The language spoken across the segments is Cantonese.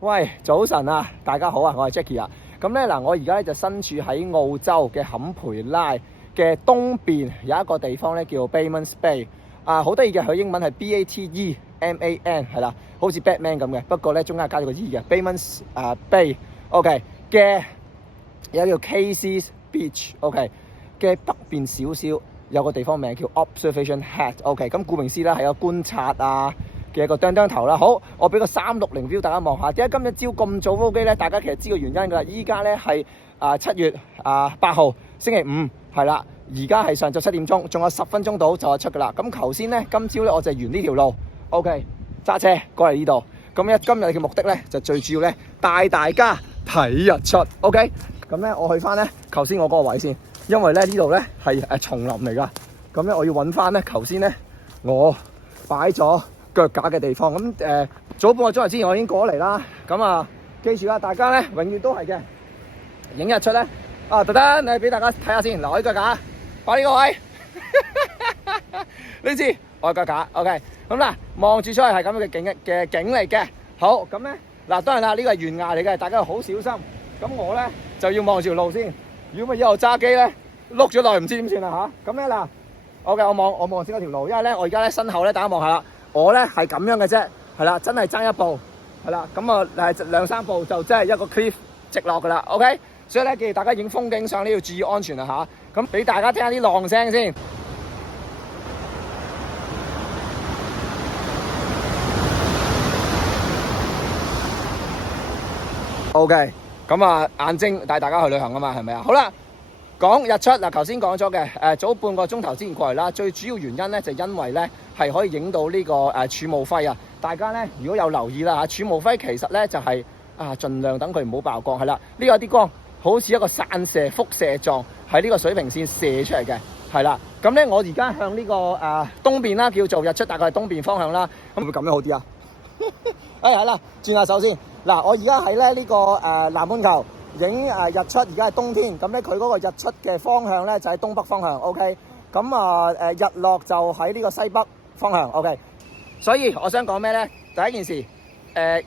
喂，早晨啊，大家好啊，我係 Jackie 啊。咁咧嗱，我而家咧就身處喺澳洲嘅坎培拉嘅東邊有一個地方咧叫 Batemans Bay。好得意嘅，佢英文係 Bateman 係啦，好似 Batman 咁嘅，不過咧中間加咗個 E 嘅 Batemans Bay。OK 嘅有叫 Casey's Beach。OK 嘅北邊少少有個地方名叫 Observation Head。OK 咁顧名思啦，係有觀察啊嘅一個釘頭啦。好，我俾個360 view 大家望下。點解今日朝咁早飛機咧？大家其實知個原因㗎啦。依家咧係7月8號星期五係啦。而家係上晝7點鐘，仲有10分鐘到就係出㗎啦。咁頭先咧，今朝咧我就沿呢條路 ，OK 揸車過嚟呢度。咁今日嘅目的咧就最主要咧帶大家睇日出 ，OK。咁咧我去翻咧頭先我嗰個位先，因為咧呢度咧係叢林嚟㗎。咁咧我要揾翻咧頭先咧我擺咗腳架嘅地方。咁早半個鐘頭之前我已經過嚟啦。咁記住啦，大家咧永遠都係嘅影日出咧特登你俾大家睇下先。嗱，我啲腳架擺呢個位，你知我腳架 OK。咁嗱，望住出去係咁樣嘅景嚟嘅。好，咁咧嗱，當然啦，呢個係懸崖嚟嘅，大家要好小心。咁我咧就要望住條路先，如果咪以後揸機咧碌咗落去唔知點算啦嚇。咁咧嗱 ，OK，我望先嗰條路，因為咧我而家咧身後咧大家望下啦，我咧係咁樣嘅啫，係啦，真係爭一步，係啦，咁2-3步就真係一個 cliff 直落噶啦 ，OK。所以咧，記住大家影風景相呢要注意安全啊嚇！咁俾大家聽下啲浪聲先。OK， 咁眼睛帶大家去旅行啊嘛，係咪啊？好啦，講日出嗱，頭先講咗嘅早半個鐘頭之前過嚟啦。最主要原因咧就因為咧係可以影到呢個儲霧輝啊！大家咧如果有留意啦嚇，儲霧輝其實咧就係盡量等佢唔好爆光係啦。呢個啲光好似一個散射輻射狀喺呢個水平線射出嚟嘅，係啦。咁咧，我而家向呢個東邊啦，叫做日出，大概係東邊方向啦。咁會唔會咁樣好啲啊？係啦，轉下手先。嗱，我而家喺咧呢個南半球影日出，而家係冬天。咁咧，佢嗰個日出嘅方向咧就喺東北方向。OK。咁日落就喺呢個西北方向。OK。所以我想講咩咧？第一件事，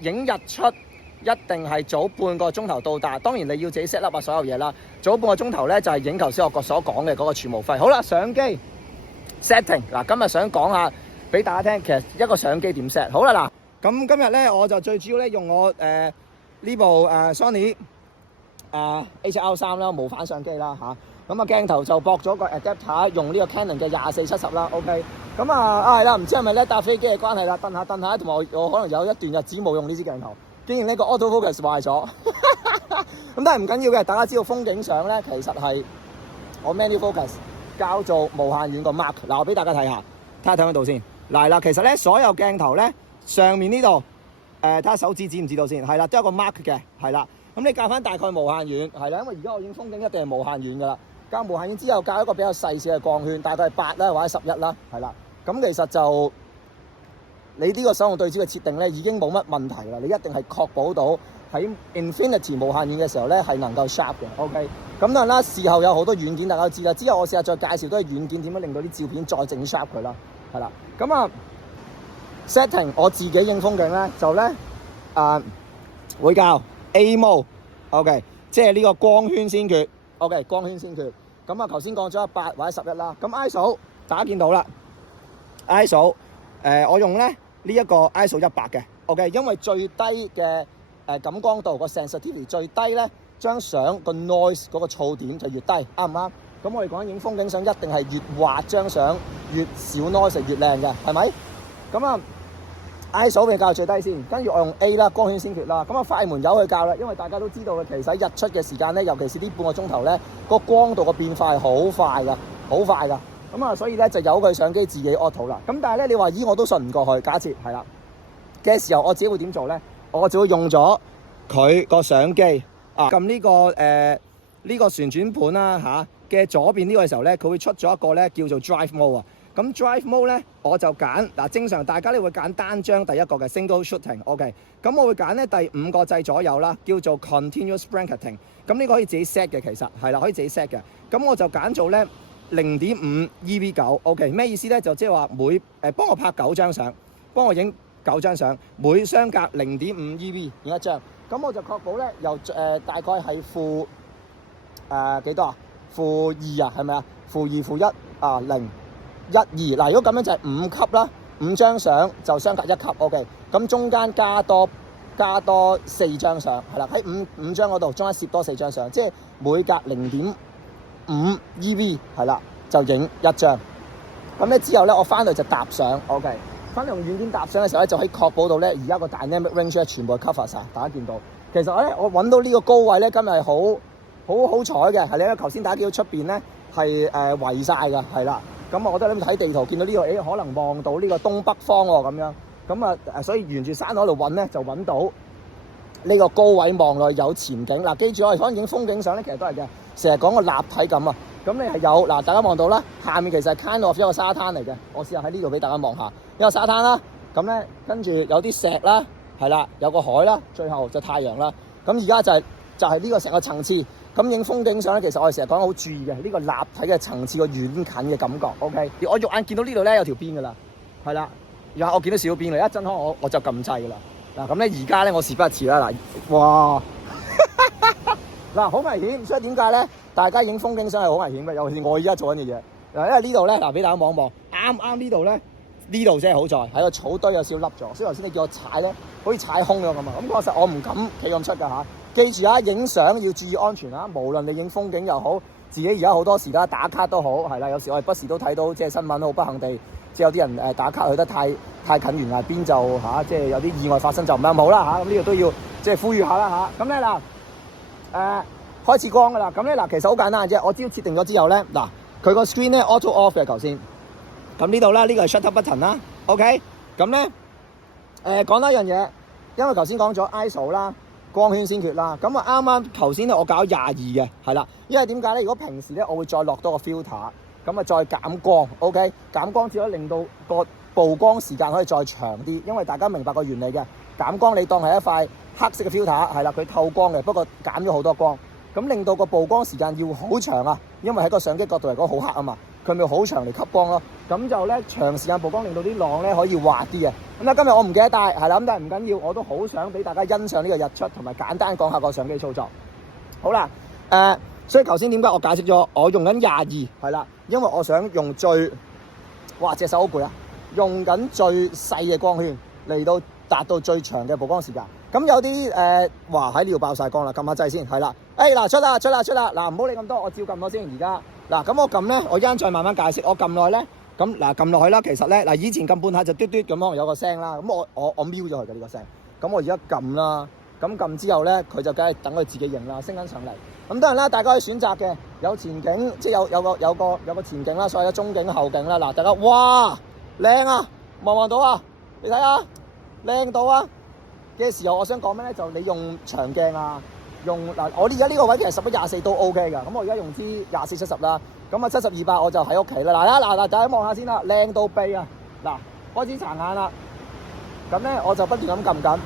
影日出一定係早半個鐘頭到達，當然你要自己 set up 所有嘢啦。早半個鐘頭咧就係影頭先我所講嘅嗰個儲霧輝。好啦，相機 setting 嗱，今日想講下俾大家聽，其實一個相機點 set。好啦嗱，咁今日咧我就最主要咧用我呢部Sony A7R3 啦，無反相機啦嚇。咁鏡頭就駁咗個 adapter， 用呢個 Canon 嘅24-70啦 ，OK。咁係啦，唔知係咪咧搭飛機嘅關係啦，蹬下，同埋我可能有一段日子冇用呢支鏡頭。竟然呢個 autofocus 壞咗，咁都係唔緊要嘅。大家知道風景相咧，其實係我 manual focus 校做無限遠個 mark。嗱，我俾大家睇下，睇唔睇到先？嗱，其實咧所有鏡頭咧上面呢度，睇下手指指唔指到先？係啦，都有個 mark 嘅，係啦。咁你校翻大概無限遠，係啦，因為而家我影風景一定係無限遠噶啦。校無限遠之後，校一個比較細小嘅光圈，大概係8啦或者11啦，係啦。咁其實就你呢個手動對焦嘅設定咧，已經冇乜問題啦。你一定係確保到喺 Infinity 無限遠嘅時候咧，係能夠 sharp 嘅。OK， 咁當然啦，事後有好多軟件大家都知啦。之後我試下再介紹都係軟件點樣令到啲照片再整 sharp 佢啦。係啦，咁setting 我自己影風景咧，就咧會校 A mode。OK， 即係呢個光圈先決。OK， 光圈先決。咁頭先講咗8或者11啦。咁 ISO 大家見到啦 ，ISO 我用咧呢一個 ISO 100嘅 ，OK， 因為最低嘅感光度個 sensitivity 最低咧，張相個 noise 嗰個噪點就越低，啱唔啱？咁我哋講影風景相一定係越滑張相越少 noise 越靚嘅，係咪？咁ISO 俾校最低先，跟住我用 A 啦，光圈先決啦。咁快門油去校啦，因為大家都知道嘅，其實日出嘅時間咧，尤其是呢半個鐘頭咧，個光度個變化係好快噶，好快噶。咁所以咧就由佢相機自己 auto 啦。咁但係咧，你話咦我都信唔過去。假設係啦嘅時候，我自己會點做咧？我就會用咗佢個相機撳呢個呢個旋轉盤啦嘅左邊呢個嘅時候咧，佢會出咗一個咧叫做 Drive Mode 啊。咁 Drive Mode 咧，我就揀嗱，正常大家咧會揀單張第一個嘅 Single Shooting，OK。咁我會揀咧第5個掣左右啦，叫做 Continuous Blanketing。咁呢個可以自己 set 嘅，其實係啦，可以自己 set 嘅。咁我就揀做咧0.5 EV9，OK。咩意思咧？就即係話幫我拍9張相，幫我影9張相，每相隔0.5 EV 影一張。咁我就確保咧，由大概係負幾多啊？負2啊，係咪啊？負2、負1啊，0、1、2。嗱，如果咁樣就係5級啦，5張相就相隔1級。OK， 咁中間加多4張相，係啦，喺五張嗰度中間攝多4張相，即係每隔0.5 EV 係啦，就影一張。咁咧之後咧，我翻去就搭相。OK， 翻嚟用軟件搭相嘅時候咧，就可以確保到咧，而家個 dynamic range 咧全部 cover 晒。大家見到，其實咧我揾到呢個高位咧，今日係好彩嘅，係咧頭先大家見到出邊咧係圍晒㗎，係啦。咁我覺得你睇地圖見到呢個，可能望到呢個東北方喎咁樣。咁所以沿住山海度揾咧，就揾到呢個高位望落有前景。嗱，記住我哋可能影風景相咧，其實都係嘅，成日講個立體感啊。咁你係有嗱，大家望到啦，下面其實係 kind of 一個沙灘嚟嘅。我試下喺呢度俾大家望下，一個沙灘啦。咁咧跟住有啲石啦，係啦，有個海啦，最後就太陽啦。咁而家就係呢個成個層次。咁影風景相咧，其實我哋成日講好注意嘅呢個立體嘅層次個遠近嘅感覺。OK， 我肉眼見到呢度咧有條邊㗎啦，係啦。而家我見到少邊嚟，一陣開我就撳掣㗎啦。嗱，咁咧而家咧我事不宜遲啦。嗱，哇！嗱，好危險，所以點解咧？大家影風景相係好危險嘅，尤其是我而家做緊嘅嘢。嗱，因為呢度咧，嗱，俾大家望一望，啱呢度咧，呢度先係好在喺個草堆有少凹咗，所以頭先你叫我踩咧，好似踩空咗咁啊。咁確實我唔敢企咁出㗎嚇。記住啊，影相要注意安全啊！無論你影風景又好，自己而家好多時啦打卡都好，係啦。有時我哋不時都睇到即係新聞，好不幸地，即係有啲人打卡去得太近懸崖邊就即係有啲意外發生就唔係咁好啦嚇。咁呢度都要即係呼籲下啦嚇。咁咧嗱開始光㗎啦。咁咧嗱，其實好簡單嘅啫。我只要設定咗之後咧，嗱佢個 screen 咧 auto off 嘅頭先。咁呢度咧呢個係 shutter button 啦。OK， 咁咧講多一樣嘢，因為頭先講咗 ISO 啦。光圈先決啦，咁啱啱頭先咧我搞22嘅，係啦，因為點解咧？如果平時咧我會再落多個 filter， 咁啊再減光 ，OK， 減光只可以令到個曝光時間可以再長啲，因為大家明白個原理嘅，減光你當係一塊黑色嘅 filter， 係啦，佢透光嘅，不過減咗好多光，咁令到個曝光時間要好長啊，因為喺個相機角度嚟講好黑啊嘛，佢咪好長嚟吸光咯，咁就咧長時間曝光令到啲浪咧可以滑啲嘅。咁今日我唔記得帶，係啦，咁但係唔緊要，我都好想俾大家欣賞呢個日出，同埋簡單講下個相機操作。好啦，所以頭先點解我解釋咗，我用緊22，係啦，因為我想用哇隻手好攰啊，用緊最細嘅光圈嚟到達到最長嘅曝光時間。咁有啲哇喺呢度爆晒光啦，撳下掣先，係啦，嗱出啦，嗱唔好理咁多，我照撳咗先。而家嗱咁我撳咧，我一陣再慢慢解釋，我撳耐咧。咁嗱撳落去啦，其實咧嗱以前撳半下就嘟嘟咁樣有個聲啦，咁我瞄咗佢嘅呢個聲，咁我而家撳啦，咁撳之後咧佢就梗係等佢自己影啦，升緊上嚟。咁當然啦，大家可以選擇嘅有前景，即係有個前景啦，所謂嘅中景後景啦。嗱，大家哇靚啊，望到啊，你睇下靚到啊嘅時候，我想講咩咧？就你用長鏡啊，用嗱我而家呢個位其實11-24都 OK 㗎，咁我而家用支24-70啦。咁啊70-200我就喺屋企啦。嗱大家望下先啦，靚到痹啊！嗱開始殘眼啦，咁咧我就不斷咁撳緊。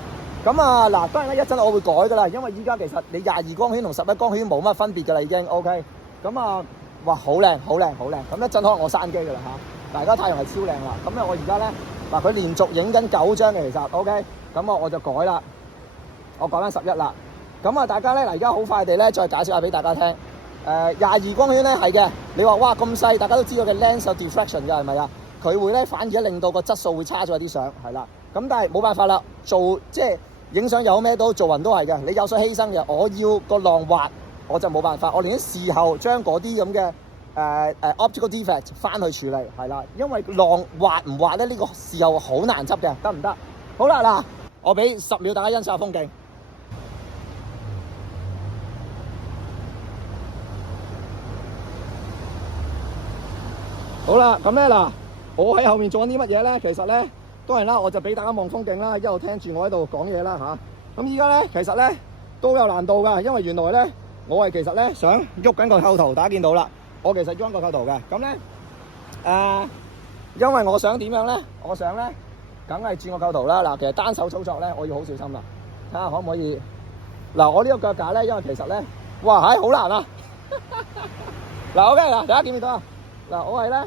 咁啊嗱，當然咧一陣我會改噶啦，因為依家其實你22光圈同11光圈冇乜分別噶啦已經 OK。咁啊哇好靚。咁一陣可能我閂機噶啦嚇。嗱而家太陽係超靚啦。咁咧我而家咧嗱佢連續影緊9張嘅其實 OK。咁我就改啦，我改翻11啦。咁啊大家咧嗱而家好快地咧再解釋下俾大家聽。22光圈咧係嘅，你話哇咁細，大家都知道嘅 lens 有 diffraction 嘅係咪啊？佢會咧反而令到個質素會差咗啲相，係啦。咁但係冇辦法啦，即係影相有咩都做人都係嘅，你有所犧牲嘅。我要個浪滑，我就冇辦法，我連啲事後將嗰啲咁嘅optical defect 翻去處理，係啦。因為浪滑唔滑咧，呢個事後好難執嘅，得唔得？好啦嗱，我俾10秒大家欣賞下風景。好啦，咁咧嗱，我喺後面做緊啲乜嘢咧？其實咧，當然啦，我就俾大家望風景啦，一路聽住我喺度講嘢啦嚇。咁依家咧，其實咧都有難度㗎，因為原來咧，我係其實咧想喐緊個構圖，大家見到啦，我其實喐緊個構圖嘅。咁咧，因為我想點樣咧？我想咧，梗係轉個構圖啦。嗱，其實單手操作咧，我要好小心啦。睇下可唔可以？嗱，我呢個腳架咧，因為其實咧，哇，好難啊！嗱，OK，嗱，大家見唔見到啊？嗱，我係咧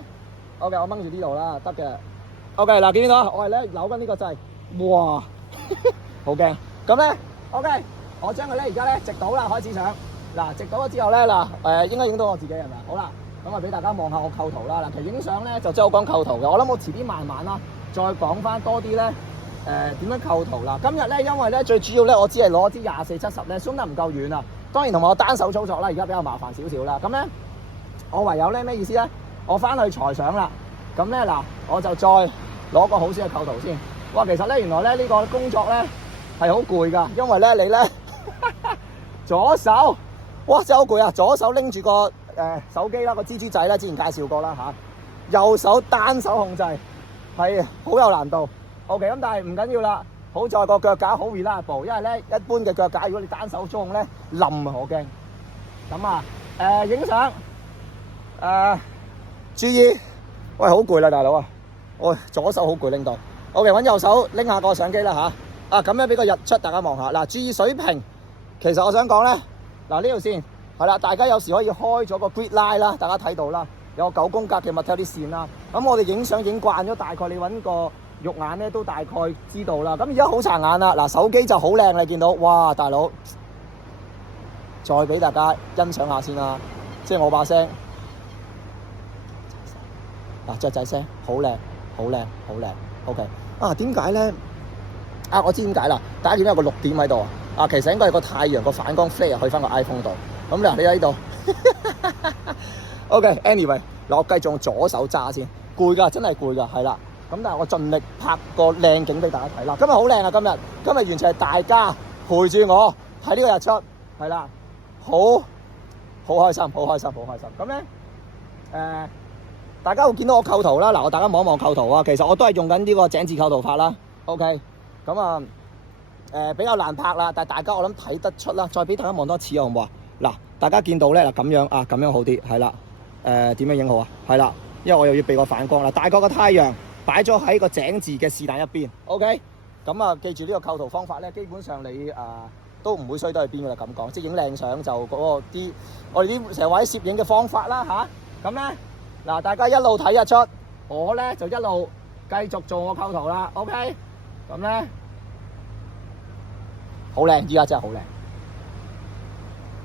，OK， 我掹住呢度啦，得嘅。OK， 嗱，見唔見到啊？我係咧扭緊呢個掣，哇，好驚！咁咧 OK， 我將佢咧而家咧直倒啦，開始上。嗱，直倒咗之後咧，應該影到我自己係咪？好啦，咁啊俾大家望下我構圖啦。嗱，其實影相咧就真係好講構圖嘅。我諗我遲啲慢慢啦，再講翻多啲咧點樣構圖啦。今日咧因為咧最主要咧我只係攞支24-70咧，鬆得唔夠遠啊。當然同埋我單手操作啦，而家比較麻煩少少啦。咁咧我唯有咧咩意思咧？我翻去裁相啦。咁咧嗱，我就再攞個好少嘅構圖先。哇，其實咧原來咧呢個工作咧係好攰㗎，因為咧你咧左手。哇！真係好攰啊！左手拎住個手機啦，個蜘蛛仔啦，之前介紹過啦嚇。右手單手控制係好有難度。OK， 咁但係唔緊要啦。好在個腳架好 reliable，因為咧一般嘅腳架如果你單手操控咧冧啊，我驚。咁啊影相注意，喂好攰啦大佬啊！我左手好攰拎到。OK， 揾右手拎下個相機啦嚇。咁樣俾個日出大家望下。嗱，注意水平。其實我想講咧。嗱呢條線係啦，大家有時可以開咗個 grid line 啦，大家睇到啦，有個9宮格嘅 metal 啲線啦。咁我哋影相影慣咗，大概你揾個肉眼咧都大概知道啦。咁而家好殘眼啦，嗱手機就好靚，你見到哇大佬，再俾大家欣賞下先啦，即係我把聲，嗱雀仔聲，好靚，好靚，好靚。OK， 點解咧？我知點解啦，大家見到有個綠點喺度啊，其實應該係個太陽個反光 flare 去翻個 iPhone 度。咁嗱，你喺呢度。OK，anyway， 嗱我繼續用左手揸先，攰㗎，真係攰㗎，係啦。咁但係我盡力拍個靚景俾大家睇啦。今日好靚啊！今日完全係大家陪住我睇呢個日出，係啦，好開心，好開心，好開心。咁咧大家會見到我構圖啦。嗱，我大家望一望構圖啊。其實我都係用緊呢個井字構圖法啦。OK， 咁啊。比較難拍啦，但係大家我諗睇得出啦。再俾大家望多次好唔好啊？嗱，大家見到咧嗱，咁樣咁樣好啲，係啦。點樣影好啊？係啦，因為我又要避個反光啦。大概個太陽擺咗喺個井字嘅是但一邊。OK， 咁啊，記住呢個構圖方法咧，基本上你都唔會衰得去邊噶啦。咁講，即係影靚相就嗰個啲我哋啲成日話啲攝影嘅方法啦吓。咁咧嗱，大家一路睇日出，我咧就一路繼續做我構圖啦。OK， 咁咧。好靚，依家真係好靚。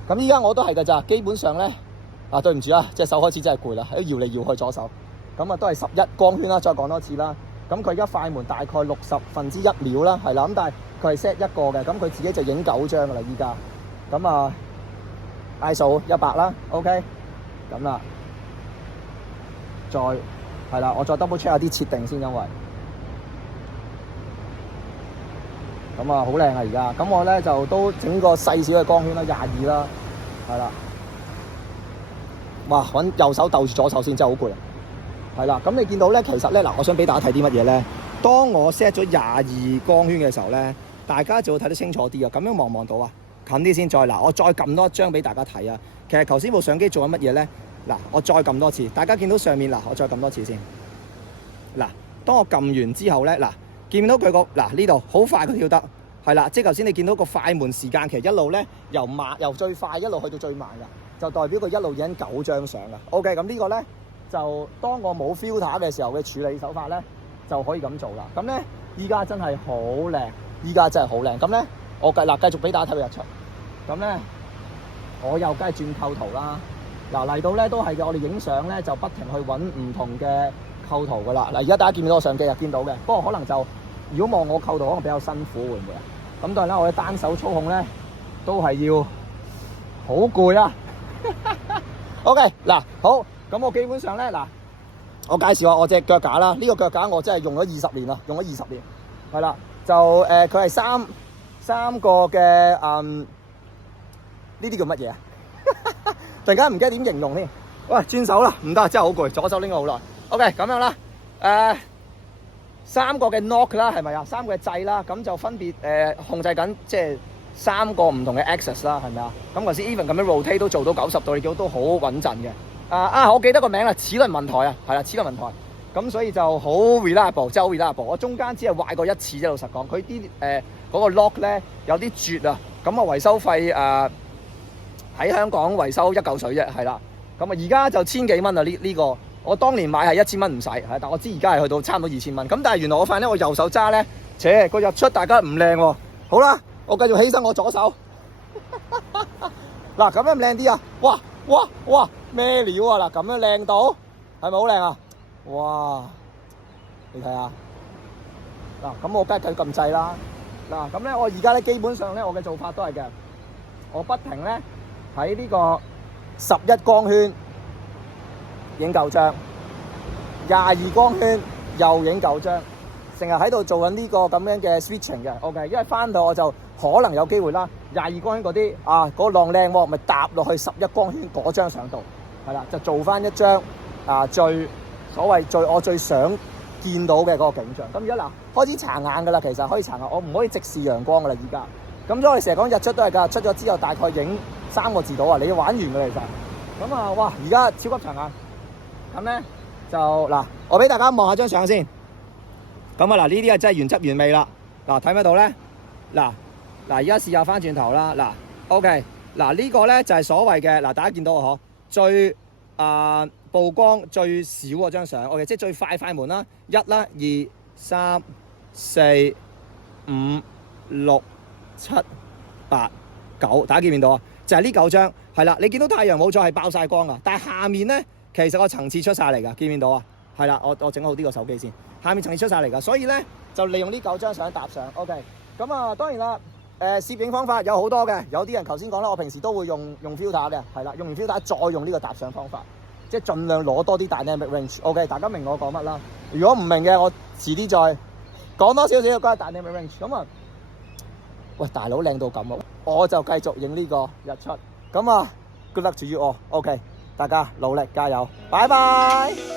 咁依家我都係㗎咋，基本上咧對唔住啊，隻手開始真係攰啦，喺度搖嚟搖去左手。咁啊都係11光圈啦，再講多次啦。咁佢而家快門大概1/60秒啦，係啦。咁但係佢係 set 一個嘅，咁佢自己就影9張㗎啦依家。咁啊 ISO 100啦 ，OK。咁啦，再係啦，我再 double check 下啲設定先，因為。咁啊，好靚啊！而家咁我咧就都整個細小嘅光圈啦，22啦，係啦。哇！揾右手鬥住左手先，真係好攰啊！係啦，咁你見到咧，其實咧嗱，我想俾大家睇啲乜嘢咧？當我 set 咗22光圈嘅時候咧，大家就會睇得清楚啲啊！咁樣望到啊？近啲先，再嗱，我再撳多一張俾大家睇啊！其實頭先部相機做緊乜嘢咧？嗱，我再撳多次，大家見到上面嗱，我再撳多次先。嗱，當我撳完之後咧，嗱。見到佢個呢度好快佢跳得係啦，即係頭先你見到個快門時間其實一路咧由最快一路去到最慢㗎，就代表佢一路影9張相㗎。OK， 咁呢個咧就當我冇 filter 嘅時候嘅處理手法咧就可以咁做啦。咁咧依家真係好靚，依家真係好靚。咁咧我繼續俾大家睇日出。咁咧我又梗係轉構圖啦。嚟到咧都係嘅，我哋影相咧就不停去揾唔同嘅構圖噶啦。嗱，而家大家見唔見到我相機啊？見到嘅，不過可能就如果望我構圖可能比較辛苦，會唔會啊？咁當然啦，我嘅單手操控咧都係要好攰啊。OK， 嗱好，咁我基本上咧我介紹下我隻腳架啦。呢個腳架我真係用咗20年啦，用咗20年，係啦，就佢係三個嘅呢啲叫乜嘢啊？突然間唔記得點形容添。喂，轉手啦，唔得，真係好攰，左手拎咗好耐。OK， 咁樣啦，三個嘅 knock 啦，係咪啊？3個嘅掣啦，咁就分別控制緊，即係3個唔同嘅 axis 啦，係咪啊？咁頭先 even 咁樣 rotate 都做到90度，你見到都好穩陣嘅。我記得個名啦，齒輪雲台啊，係啦，齒輪雲台。咁所以就好 reliable， 真係好 reliable。我中間只係壞過一次啫，老實講。佢啲嗰個 lock 咧有啲絕啊，咁啊維修費喺香港維修1嚿水啫，係啦。咁而家就1000幾蚊啊！呢個我當年買係1000蚊唔使，但我知而家係去到差唔多2000蚊。咁但係原來我發現咧，我右手揸咧切個日出大家唔靚喎。好啦，我繼續起身我左手。嗱咁樣唔靚啲啊？哇咩料啊？嗱咁樣靚到係咪好靚啊？哇！你睇下嗱，咁我梗係撳掣啦。嗱咁咧，我而家咧基本上咧，我嘅做法都係嘅，我不停咧喺呢個11光圈影9張，22光圈又影9張，成日喺度做緊呢個咁樣嘅 switching 嘅。OK， 因為翻到我就可能有機會啦，22光圈嗰啲啊，嗰個浪靚喎，咪搭落去11光圈嗰張相度，係啦，就做翻一張我最想見到嘅嗰個景象。咁而家嗱開始殘眼㗎啦，其實可以殘眼，我唔可以直視陽光㗎啦而家。咁所以我哋成日講日出都係㗎，出咗之後大概影3個字到啊，你要玩完㗎啦其實。咁啊，哇！而家超級殘眼。咁咧就嗱，我俾大家望下張相先。咁啊嗱，呢啲係真係原汁原味啦。嗱，睇唔睇到咧？嗱，而家試下翻轉頭啦。嗱 ，OK， 嗱呢個咧就係所謂嘅嗱，大家見到啊嗬，最曝光最少嗰張相 ，OK， 即係最快門啦，1啦、2、3、4、5、6、7、8、9，大家見唔見到啊？就係呢9張，係啦，你見到太陽冇錯係爆晒光噶，但係下面咧其實個層次出晒嚟噶，見唔見到啊？係啦，我整好呢個手機先，下面層次出晒嚟噶，所以咧就利用呢9張相搭上 ，OK， 咁啊當然啦，攝影方法有好多嘅，有啲人頭先講啦，我平時都會用 filter 嘅，係啦，用完 filter 再用呢個搭相方法。即係盡量攞多啲 dynamic range，OK， 大家明我講乜啦？如果唔明嘅，我遲啲再講多少少關於 dynamic range。咁啊，喂，大佬靚到咁啊，我就繼續影呢個日出。咁啊 ，good luck to you all，OK，大家努力加油，拜拜。